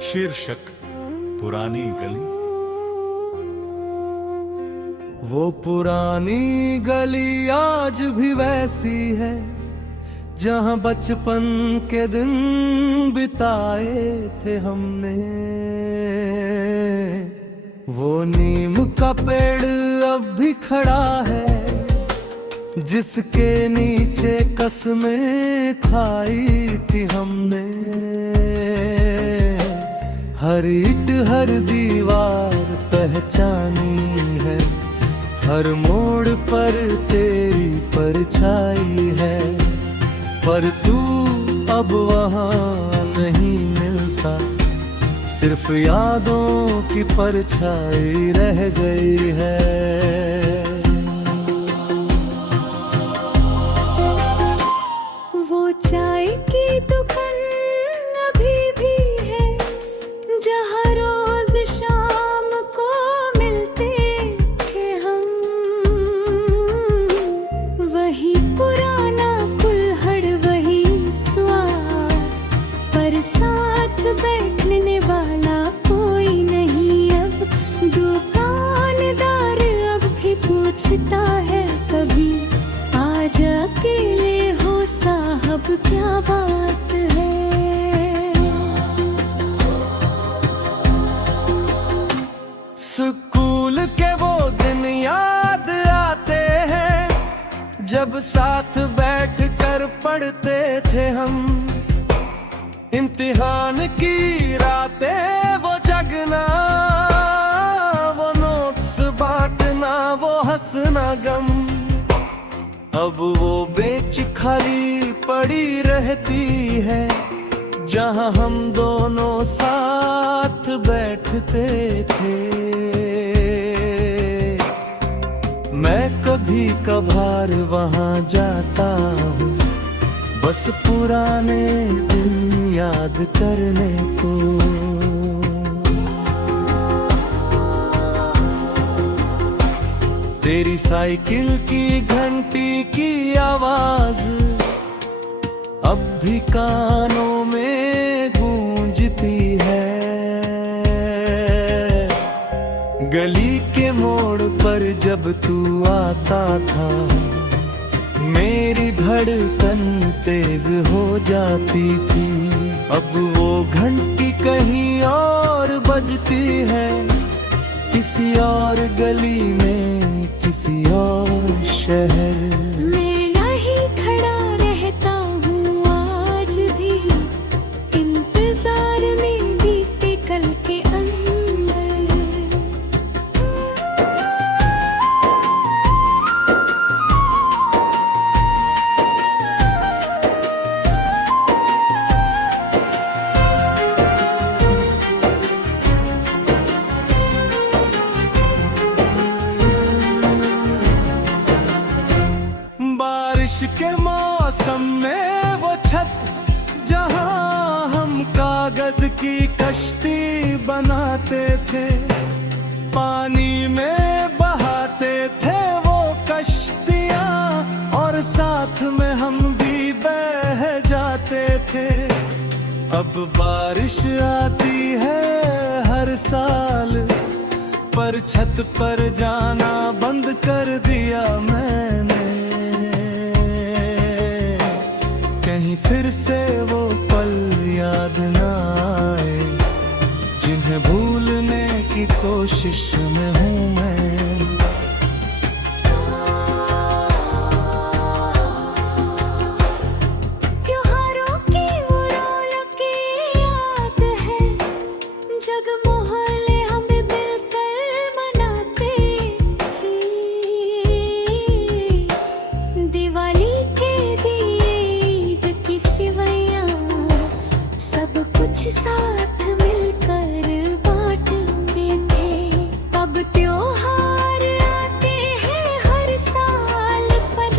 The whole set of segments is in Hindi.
शीर्षक पुरानी गली। वो पुरानी गली आज भी वैसी है जहाँ बचपन के दिन बिताए थे हमने। वो नीम का पेड़ अब भी खड़ा है जिसके नीचे कसमें खाई थी हमने। हर ईंट हर दीवार पहचानी है, हर मोड़ पर तेरी परछाई है। पर तू अब वहाँ नहीं मिलता, सिर्फ यादों की परछाई रह गई है। वो चाय की दुकान अभी भी है जहाँ रोज शाम को मिलते थे हम। वही पुराना कुल्हड़ वही स्वाद, पर साथ बैठने वाला कोई नहीं अब। दुकानदार अब भी पूछता है कभी, आज अकेले हो साहब क्या बात है। स्कूल के वो दिन याद आते हैं जब साथ बैठ कर पढ़ते थे हम। इम्तिहान की रातें वो जगना, वो नोट्स बांटना, वो हंसना गम। अब वो बेंच खाली पड़ी रहती है जहाँ हम दोनों साथ बैठते थे। मैं कभी कभार वहाँ जाता हूँ बस पुराने दिन याद करने को। तेरी साइकिल की घंटी की आवाज अब भी कानों में गूंजती है। गली के मोड़ पर जब तू आता था मेरी धड़कन तेज हो जाती थी। अब वो घंटी कहीं और बजती है, किसी और गली में, किसी और शहर। मैं ही खड़ा रहता हूँ आज भी इंतजार में बीते कल के अंदर। बारिश के मौसम में वो छत जहां हम कागज की कश्ती बनाते थे, पानी में बहाते थे वो कश्तियां और साथ में हम भी बह जाते थे। अब बारिश आती है हर साल पर छत पर जाना बंद कर दिया मैंने। कहीं फिर से वो पल याद ना आए जिन्हें भूलने की कोशिश में हूँ मैं। त्योहारों की वो रौनकें याद है जग मोहल्ले हम मिलकर मनाते थे। दिवाली के दिए, ईद की सिवैयाँ, सब कुछ साथ मिलकर बांटते थे। अब त्योहार आते हैं हर साल पर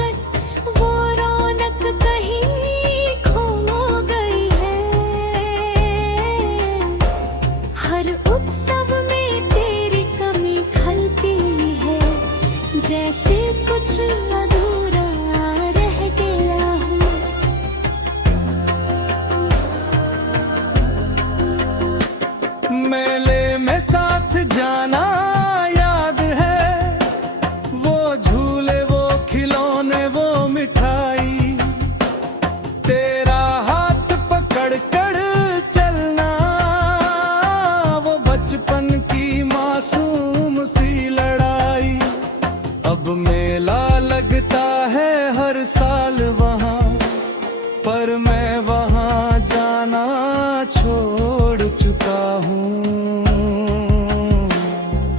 वो रौनक कहीं खो गई है। हर उत्सव में तेरी कमी खलती है, जैसे कुछ अधूरा रह गया हूँ। पर मैं वहाँ जाना छोड़ चुका हूँ।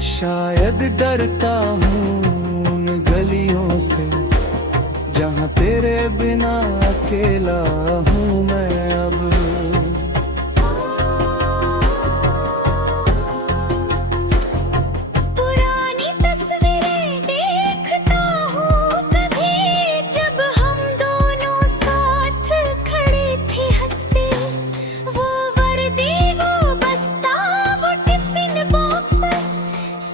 शायद डरता हूँ उन गलियों से जहाँ तेरे बिना अकेला हूँ मैं अब। पुरानी तस्वीरें देखता हूँ कभी, जब हम दोनों साथ खड़े थे हंसते। वो वर्दी, वो बस्ता, वो टिफिन बॉक्स,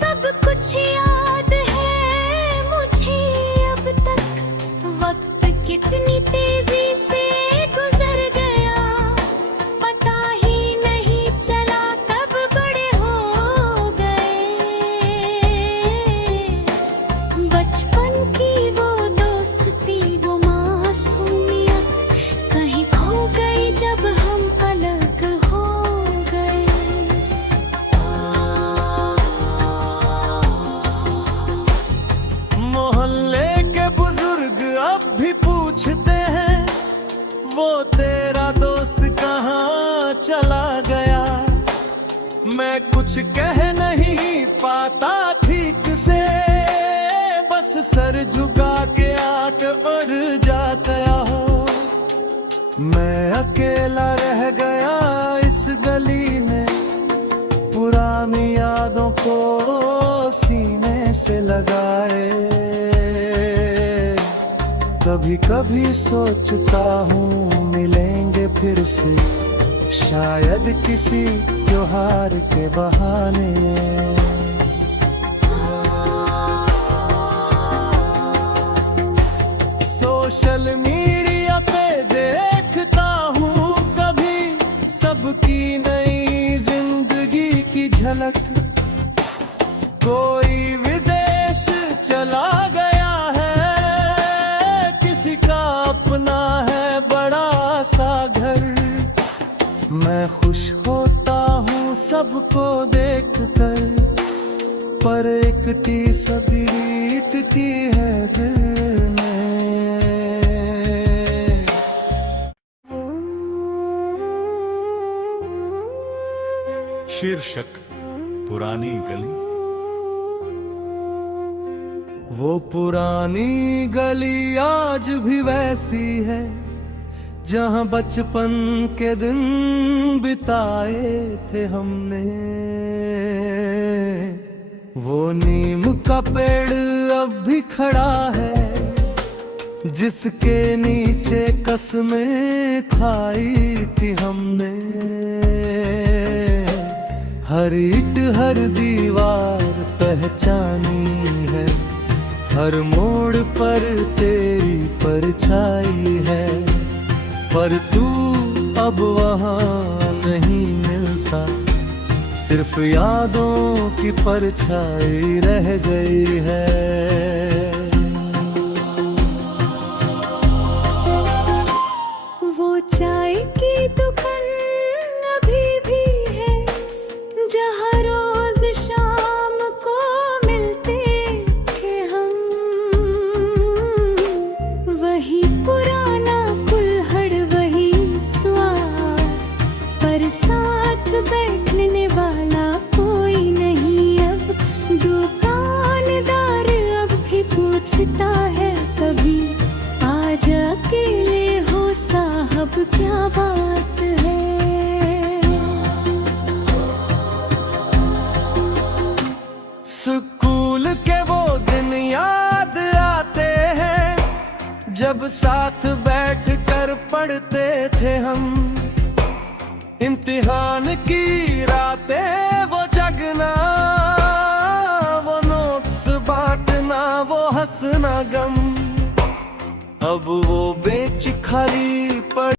सब कुछ याद है मुझे अब तक। वक्त कितनी तेजी से गुजर गया, पता ही नहीं चला कब बड़े हो गए। बचपन की वो दोस्ती, वो मासूमियत कहीं खो गई जब हम अलग हो गए। मोहल्ले के बुजुर्ग अब भी पूछते हैं, वो तेरा दोस्त कहाँ चला गया। मैं कुछ कह नहीं पाता ठीक से, बस सर झुका के आट और जा गया हो। मैं अकेला रह गया इस गली में, पुरानी यादों को सीने से लगाए। कभी कभी सोचता हूँ मिलेंगे फिर से, शायद किसी त्योहार के बहाने। सोशल मीडिया पे देखता हूँ कभी सबकी नई जिंदगी की झलक। कोई विदेश चला गया है, किसी का अपना है बड़ा सा घर। मैं खुश होता हूँ सबको देखकर, पर एक टीस बीट की है दिल में। शीर्षक पुरानी गली। वो पुरानी गली आज भी वैसी है, जहाँ बचपन के दिन बिताए थे हमने। वो नीम का पेड़ अब भी खड़ा है, जिसके नीचे कसमें खाई थी हमने। हर ईंट हर दीवार पहचानी है, हर मोड़ पर तेरी परछाई है। पर तू अब वहाँ नहीं मिलता, सिर्फ यादों की परछाई रह गई है। वो चाय की दुकान अभी भी है, जहाँ रोज शाम को मिलते थे हम। वही पुराना कुल्हड़, वही स्वाद, पर साथ बैठने वाला कोई नहीं अब। दुकानदार अब भी पूछता है कभी, आज अकेले हो साहब क्या बात है। स्कूल के वो दिन याद आते हैं, जब साथ बैठ कर पढ़ते थे हम। इम्तिहान की रातें वो जगना, वो नोट्स बांटना, वो हंसना गम। अब वो बेंच खाली पड़